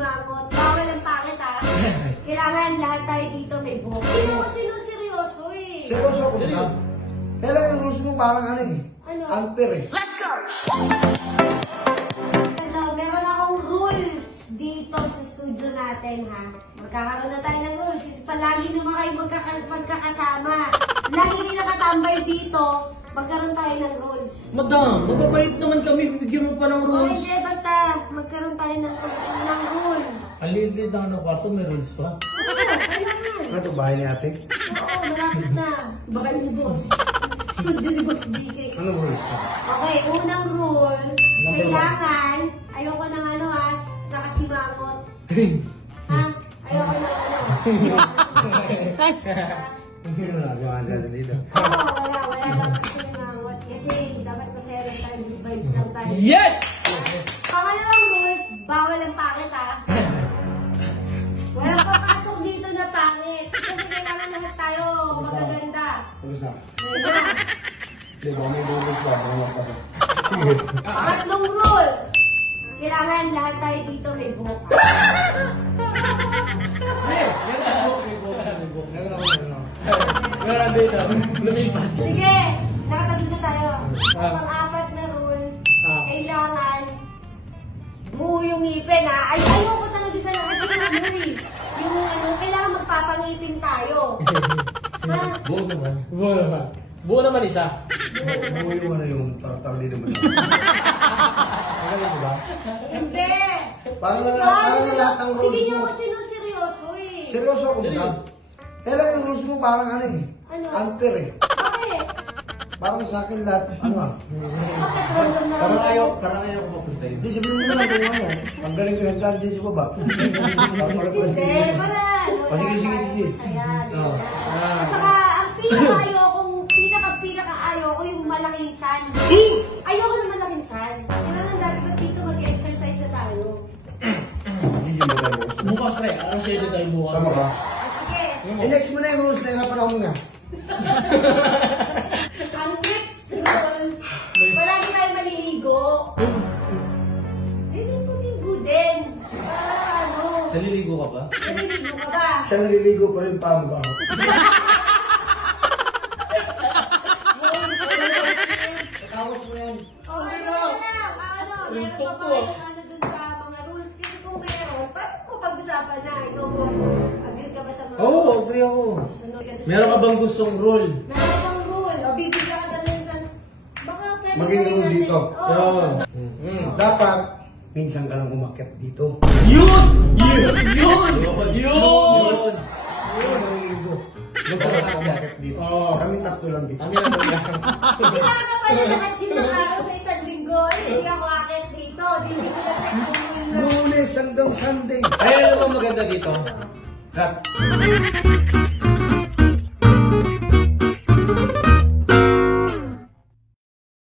nakasimangot. Bawal ang pakit ha. Kailangan lahat tayo dito may buhok. Hindi mo kasi no seryoso eh. Seryoso ako na. Kailan yung rules mo parang ano eh. Ano? Unfair eh. Let's go! So, meron akong rules dito sa studio natin ha. Magkakaroon na tayo ng rules. Palagi naman kayo magkakasama. Lagi din nakatambay dito. Magkaroon tayo ng rules. Madam, mababait naman kami. Bibigyan mo pa ng O rules. hindi, basta magkaroon tayo ng rule. Alilid ang kwarto, may rules pa. Oo, kailangan. Ano ito, bahay ni ate? Oo, malapit na. Bakal mo, boss. Studio ni Boss GK. Ano rules ka? Okay, unang rule. Number Kailangan, ayoko ng ano ha, nakasimangot. Ha? Ayoko ng ano. Hindi mo nagawa sila dito. Oo, wala lang nakasimangot. Kasi dapat masaya lang tayo, good vibes lang tayo. Yes! Pangalawang rule, bawal ang pangit ha. Walang papasok dito na pangit. Kasi kailangan lahat tayo magaganda. Tapos na. Ngayon na. Di ba, may rules ba? Mga magpasok. Pangatlong rule, kailangan lahat tayo dito may buhok. Meron dito. Lumipat. Sige, nakatatlo na tayo. Pang-apat na rule, kailangan buo yung ngipin ha. Ay, ayoko talaga sa lahat yung ano eh. Yung ano, kailangan magpapangipin tayo. Ha? Buo naman. Buo naman. Buo naman isa. Buhay mo na yung tartali naman. Magaling ba? Hindi. Parang na lahat ng rules Hindi niyo mo. kasi no seryoso eh. Seryoso ako na. Kailan yung rules mo parang ano eh. Ano? Unfair eh. Bakit? Parang sa akin lahat, ano ah. Bakit random na lang? Parang ayaw ko mapunta yun. Hindi, sabihin mo naman kung ano. Ang galing ko yung dyan sa baba. Parang pala Hindi, para. O, sige. Oh. At saka, ang pinaka-ayaw ko yung malaking chan. Ayoko ng malaking chan. Kailangan dapat dito mag-exercise na tayo. Hindi yun ba tayo? Bukas pre, anong schedule tayo bukas? Sama ka? Sige. I-next mo na yung rules na hirapan ako nga. Ang next rule, palagi tayo maliligo. Hindi ligo din. Para ano, Naliligo ka ba? maliligo ka ba? Siya naliligo pa rin pa mo ba ako? Tapos mo yan. Okay na. Ano, meron pa ba yung ano dun sa mga rules? Kasi kung meron, paano mo pag-usapan na? Ikaw, boss, agree ka ba sa mga Oo, free ako. Sunod ka Meron ka bang gustong rule? Meron bang rule? O bibigyan ka na ng chance. Baka pwede Maging gawin rule natin. dito. Oo. Dapat, minsan ka lang umakyat dito. Yun! Yun! Naliligo. Magkaroon ka umakyat dito. Oo. Kami tatlo lang dito. Kami lang ba? Kasi baka pala lahat yung mga araw sa isang linggo. Hindi ako akit dito. Hindi ko na check kung yun lang. Lunes hanggang Sunday. Ay, ano ba maganda dito? Cut.